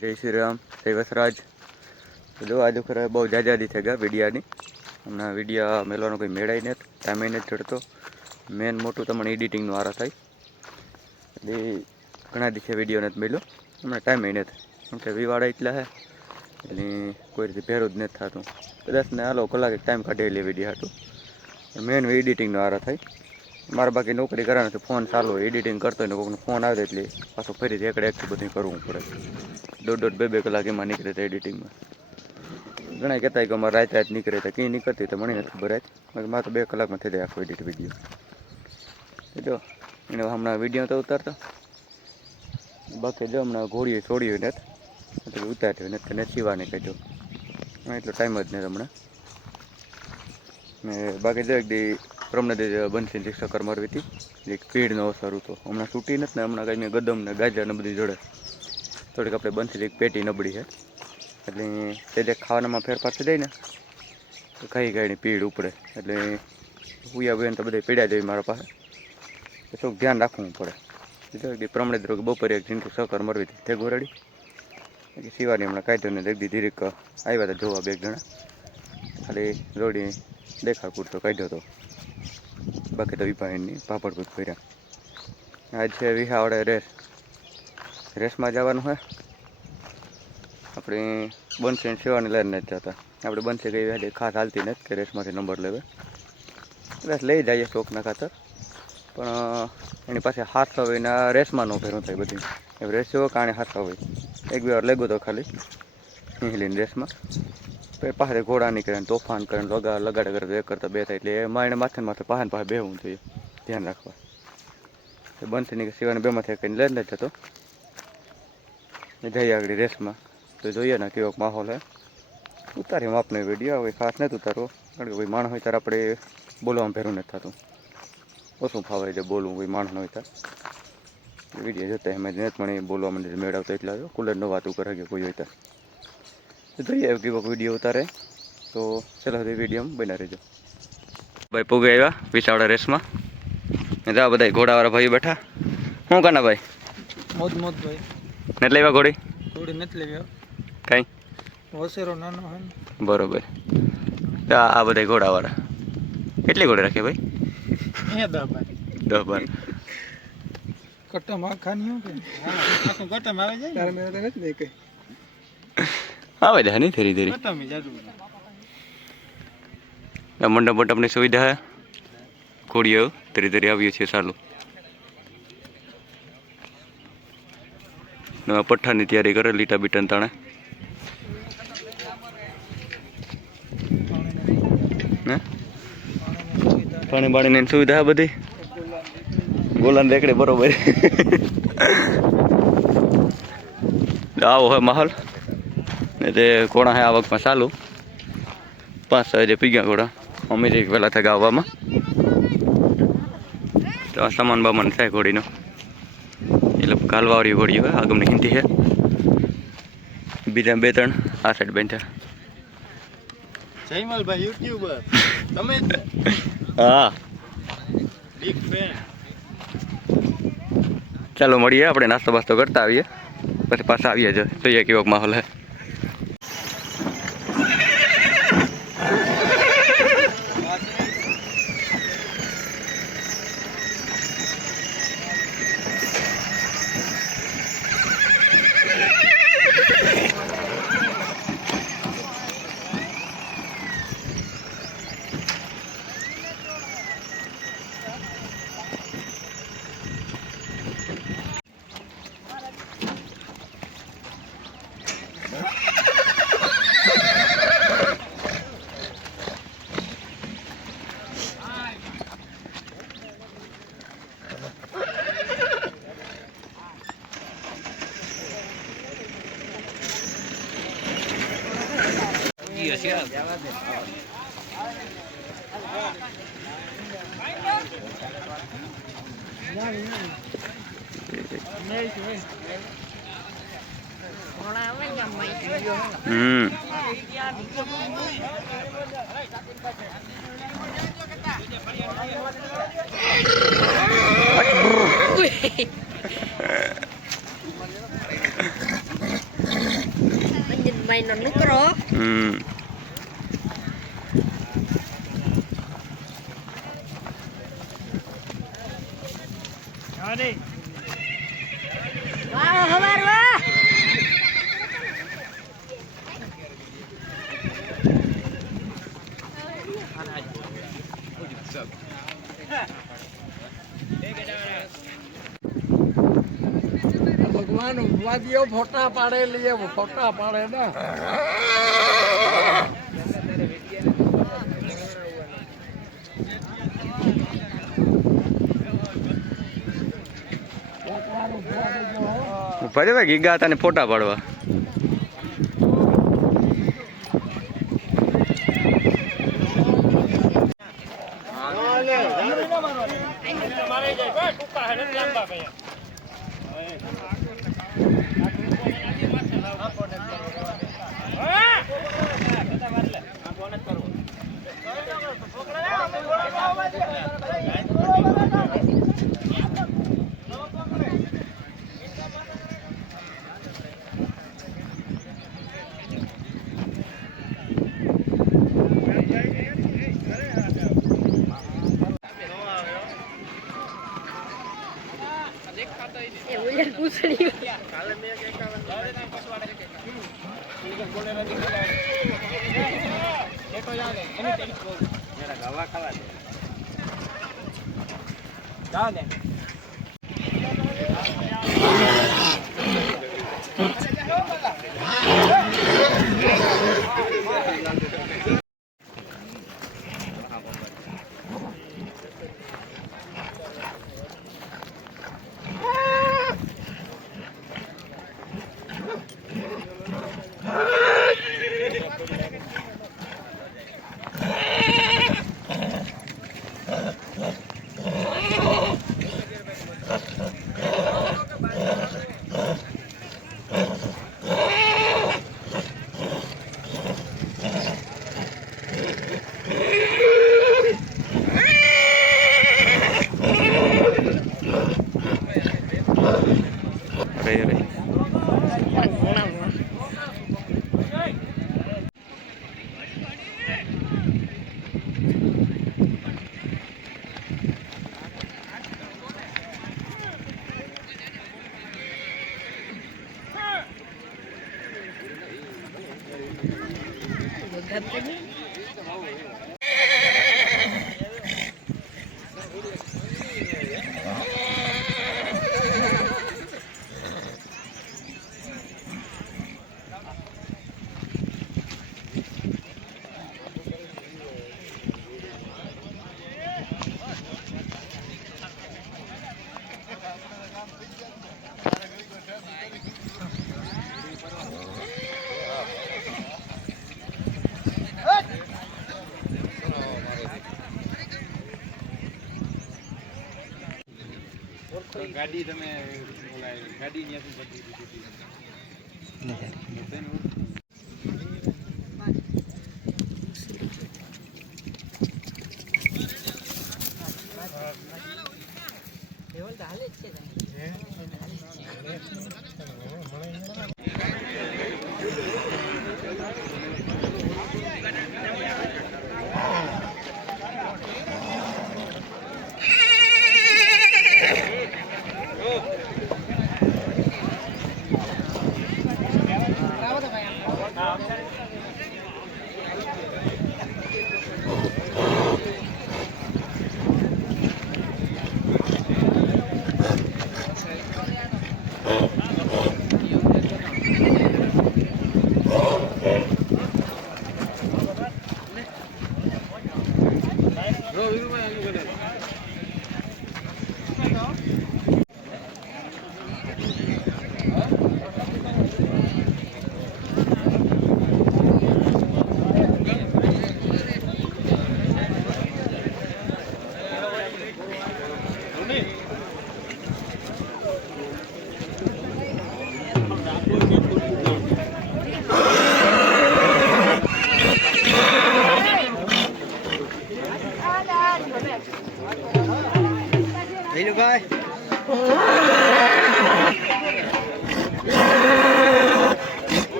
જય શ્રી રામ, જય વસરાજ. તો જો આજે ખરે બહુ જાજાદી થઈ ગયા વિડીયાની. હમણાં વિડીયા મેળવાનો કંઈ મેળાય નથી, ટાઈમે નથી ચડતો. મેન મોટું તમને એડિટિંગનું આરા થાય એટલે ઘણા દિવસે વિડીયો નથી મેળ્યો. હમણાં ટાઈમે નથી, કેમ કે વિવાળા એટલા છે એટલે કોઈ રીતે ભેરું જ નથી થતું. કદાચ ને હાલો કલાક ટાઈમ કાઢેલી વિડીયો હતું. મેન એડિટિંગનો આરા થાય. મારે બાકી નોકરી કરવાની તો ફોન ચાલુ હોય, એડિટિંગ કરતો હોય ને કોઈનો ફોન આવે એટલે પાછું ફરીથી એકડે બધું કરવું પડે. દોઢ બે કલાક એમાં નીકળે તો એડિટિંગમાં. ઘણા કહેતા કે અમારે રાત નીકળે તો ક્યાં નીકળતી તો મને નથી ખબર. મારે તો 2 કલાકમાં થઈ જાય આખો એડિટ વિડીયો. જો એને હમણાં વિડીયો તો ઉતારતો બાકી જો હમણાં ઘોડીએ છોડ્યું નથી એટલે ઉતાર્યું નથી ને સીવાની કહેજો એટલો ટાઈમ જ નથી હમણાં. ને બાકી જો એક દી રમને બંસીને ચક્કર મારવી હતી, એક પીડનો અવસર હતો. હમણાં છૂટી નથી ને હમણાં કંઈ ગદમ ને ગાજર ને બધી જોડે થોડીક આપણે બંસી એક પેટી નબળી છે એટલે તે જે ખાવાનામાં ફેરફાર થઈ જાય ને તો ખાઈ ખાઈને પીડ ઉપડે એટલે ઉયા બેન તો બધા પીડ્યા જાય મારા પાસે. એ થોડુંક ધ્યાન રાખવું પડે. બીજો પ્રમણે રોગ બપોરે એક જીંટુ સકર મરવી હતી તે ગોરાડી એટલે સિવાની હમણાં કાઢ્યો ને એકદી ધીરેક આવ્યા હતા જોવા 2 જણા, ખાલી રોડી દેખાડ પૂરતો કાઢ્યો હતો. બાકી તો વિભાઈની પાપડ ભર્યા. આજ છે વિહાવડે રેસમાં જવાનું હોય. આપણે બંસી સેવાની લઈને નથી જતા. આપણે બંસી કઈ વહેલી ખાસ હાલતી નથી કે રેસમાંથી નંબર લેવે. બસ લઈ જઈએ શોખના ખાતર, પણ એની પાસે હાથ હોય ને રેસમાં ન ફેરવું થાય બધી. એ રેસ જેવો કારણે હાથ હોય 1-2 વાર લેગો તો ખાલી હિંહલીને રેસમાં પછી પાસે ઘોડા નીકળે ને તોફાન કરે ને લગાડે કરે 1 કરતાં 2 થાય એટલે એમાં એને માથે પાસે બેહવું જોઈએ, ધ્યાન રાખવા. બંસીની સિવાયને 2માંથી કંઈ લઈને જતો જઈએ આગળ રેસમાં તો જોઈએ ને કેવો માહોલ હે. ઉતારી આપનો વિડીયો હવે ખાસ નથી ઉતારવો કારણ કે કોઈ માણસ હોય ત્યારે આપણે બોલવામાં ભેરું નથી થતું. ઓછું ફાવે છે બોલવું કોઈ માણસ હોય ત્યારે. વિડીયો જોતા એમાં જ નથી પણ એ બોલવા માંડે મેળવતો એટલા આવ્યો કુલર ન વાતું કરે કે કોઈ હોય તો જોઈએ કેવો વિડીયો ઉતારે તો ચાલો વિડીયોમાં બના રહેજો. ભાઈ પૂગે આવ્યા વિસાવડા રેસમાં. જા બધા ઘોડાવાળા ભાઈ બેઠા. શું કાના ભાઈ? મોજ ભાઈ. નથી લેવા ઘોડી? ઘોડી નથી લેવી. કઈ? વસેરો નાનો હોય ને. બરોબર. આ બધા ઘોડાવાળા કેટલી ઘોડી રાખે ભાઈ? 10-12. કટ્ટામાં ખાની કે કટ્ટામાં આવે જાય તારે મેરે નથી દે કઈ આવે છે નહીં ધીરે ધીરે. કટ્ટામાં જાદુ મંડપની સુવિધા હે. ઘોડીઓ ધીરે ધીરે આવ્યું છે ચાલુ. નવા પઠ્ઠાની તૈયારી કરે લીટા બીટા તાણે. પાણી બાણીની સુવિધા બધી ગોલાન રેકડે બરોબર. આવો હોય માહોલ ને તે ઘોડા હે આવકમાં ચાલુ 5-6 જે પી ગયા ઘોડા અમે જે પહેલાં થયા આવવામાં. તો આ સામાન બામાન થાય ઘોડીનો એટલે કાલવાવાળી ઘોડી હોય આગમની હિન્દી છે. બીજા 2-3 આ સાઈડ બેઠા. જયમલભાઈ યુટ્યુબર તમે હા બિગ ફેન. ચાલો મળીએ આપણે નાસ્તો બાસ્તો કરતા આવીએ પછી પાછા આવીએ જોઈએ કેવો માહોલ હે. મહિનો નુકરો વાહ હવાર વાહ ભગવાન વાદીઓ ફોટા પાડે લઈએ ફોટા પાડે ને ભલે ભાઈ ગીગા હતા ને ફોટા પાડવા ગાડી તમે ગાડી ત્યાંથી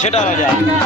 છેટા રાજા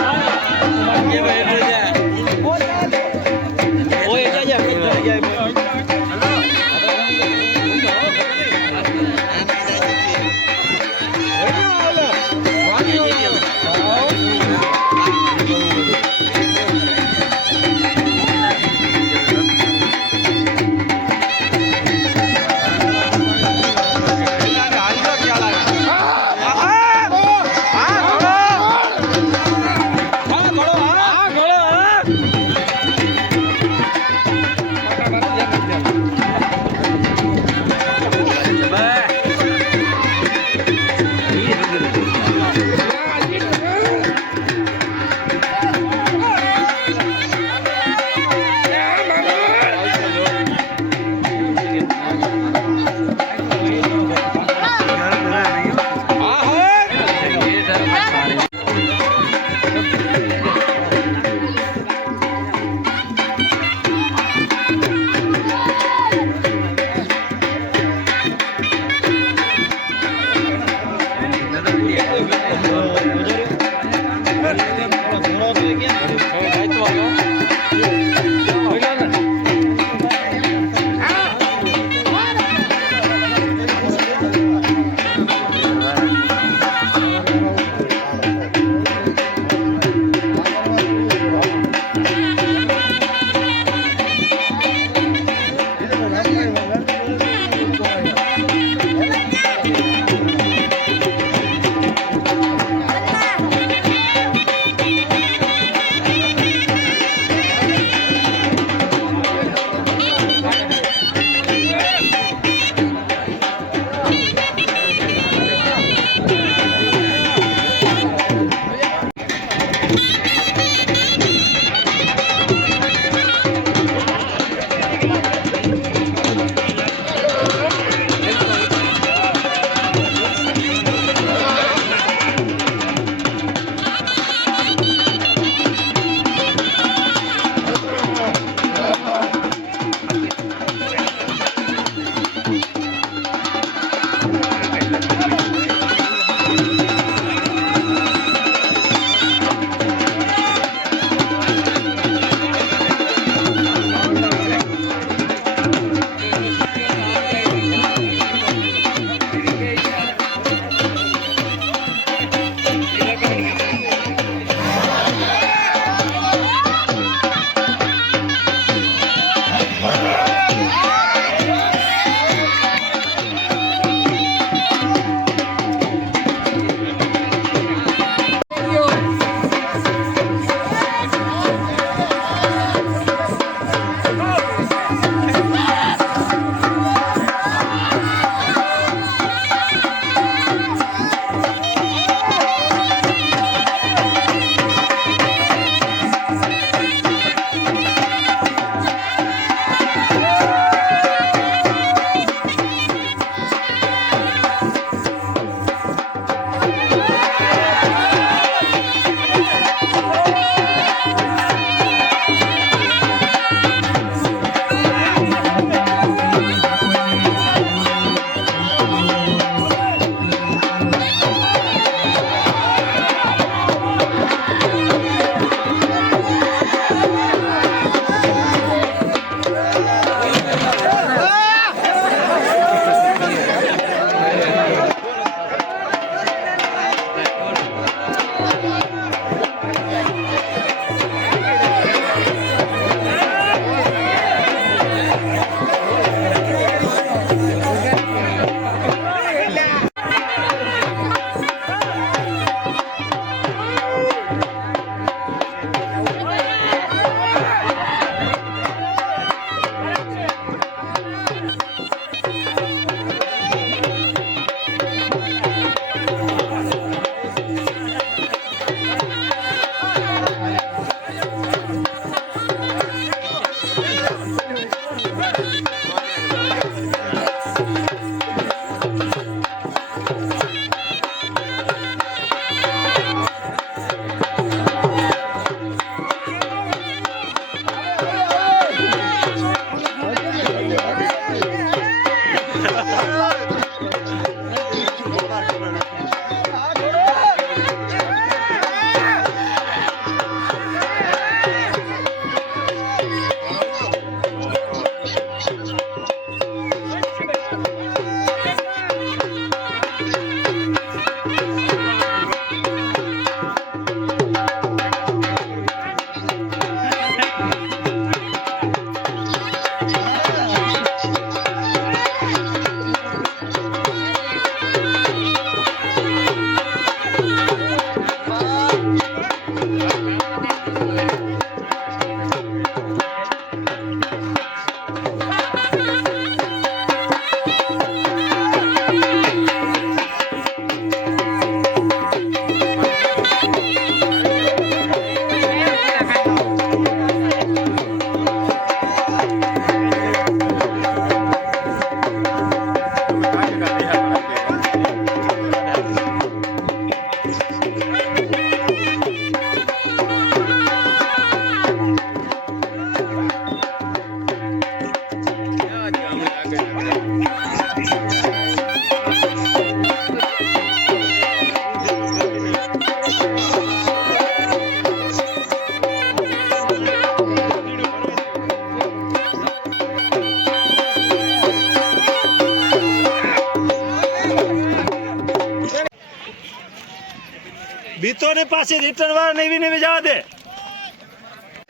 ને પાછી રિટર્ન વાર નેવી નેવી જવા દે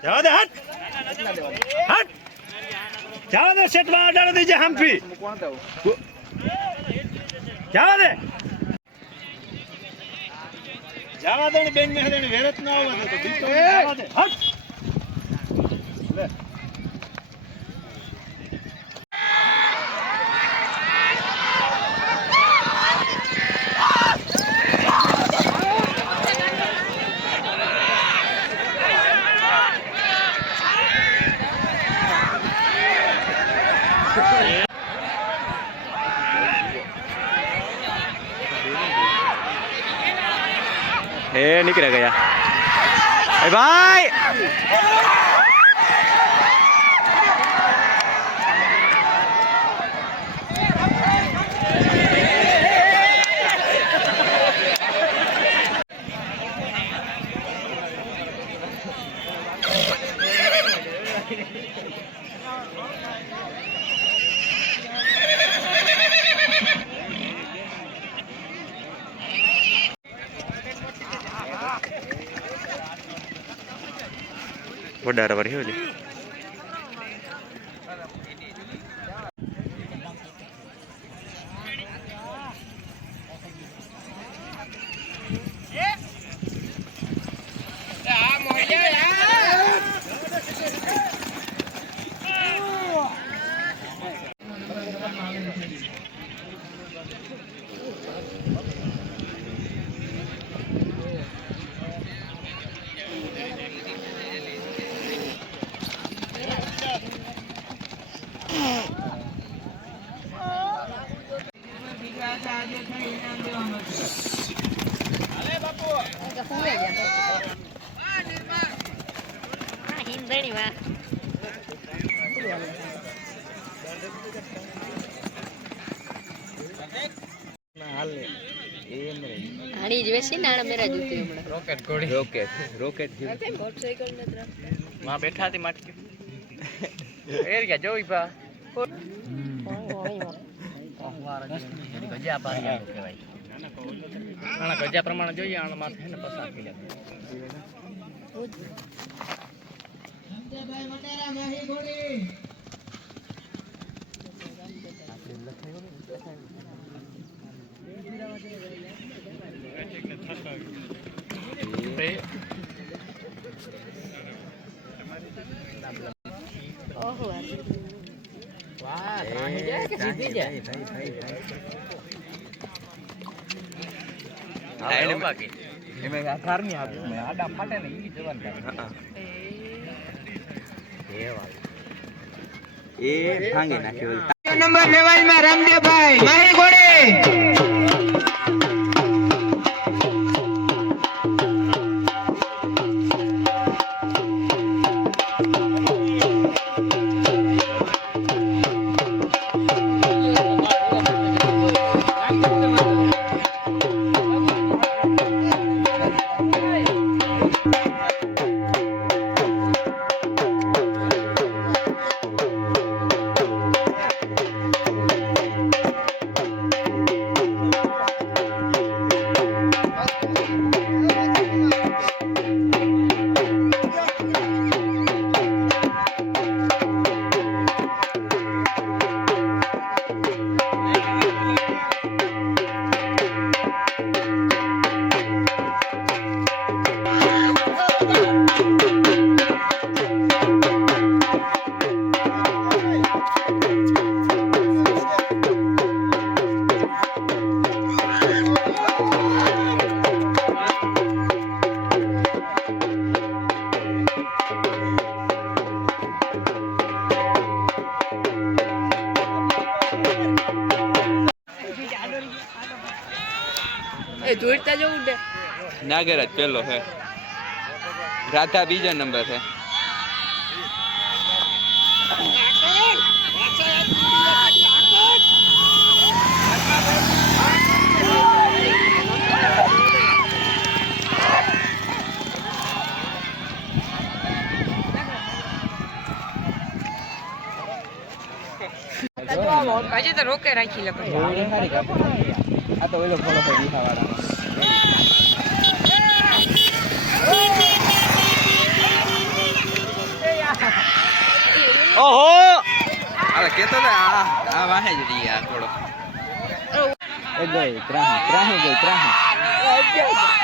હટ હટ જવા દે સેટ માં અડાડી દેજે હમ્ફી જવા દે ને બેન ને હદેને વેરત ના આવવા દે તો બીજો જવા દે હટ લે निकल गया भाई वडार वर हो जी આની જ વેસી નાણા મેરા જૂતી હમણાં रॉकेट घोड़ी रॉकेट रॉकेट મોટરસાઇકલ ને ત્રણ वहां बैठा थी माट एर क्या जोई पा गजा पारिया कहेवाय आना गजा प्रमाण જોઈએ આના માથે હે ને પસાર કરી લે સંજયભાઈ મટેરા માહી ઘોડી ઓહો વાહ રાણી જાય કે સીધી જાય ભાઈ એને બાકી એમે આધાર ની આપે મે આડા ફાટે ને ઈ જવાન હા એ ભાંગી નાખ્યો નંબર લેવલ માં રામદેવભાઈ માહી ઘોડી એ જોઈતા જવું દે नागराज पहलो है राधा बीजा नंबर है હજી તો રોકે રાખી લે પછી आ तो वो लोग फॉलो कर दिखा वाला ઓહો અરે કેતો ને આ વાહે જ રહી યાર થોડો એ ગઈ ત્રાહી ગઈ ત્રાહી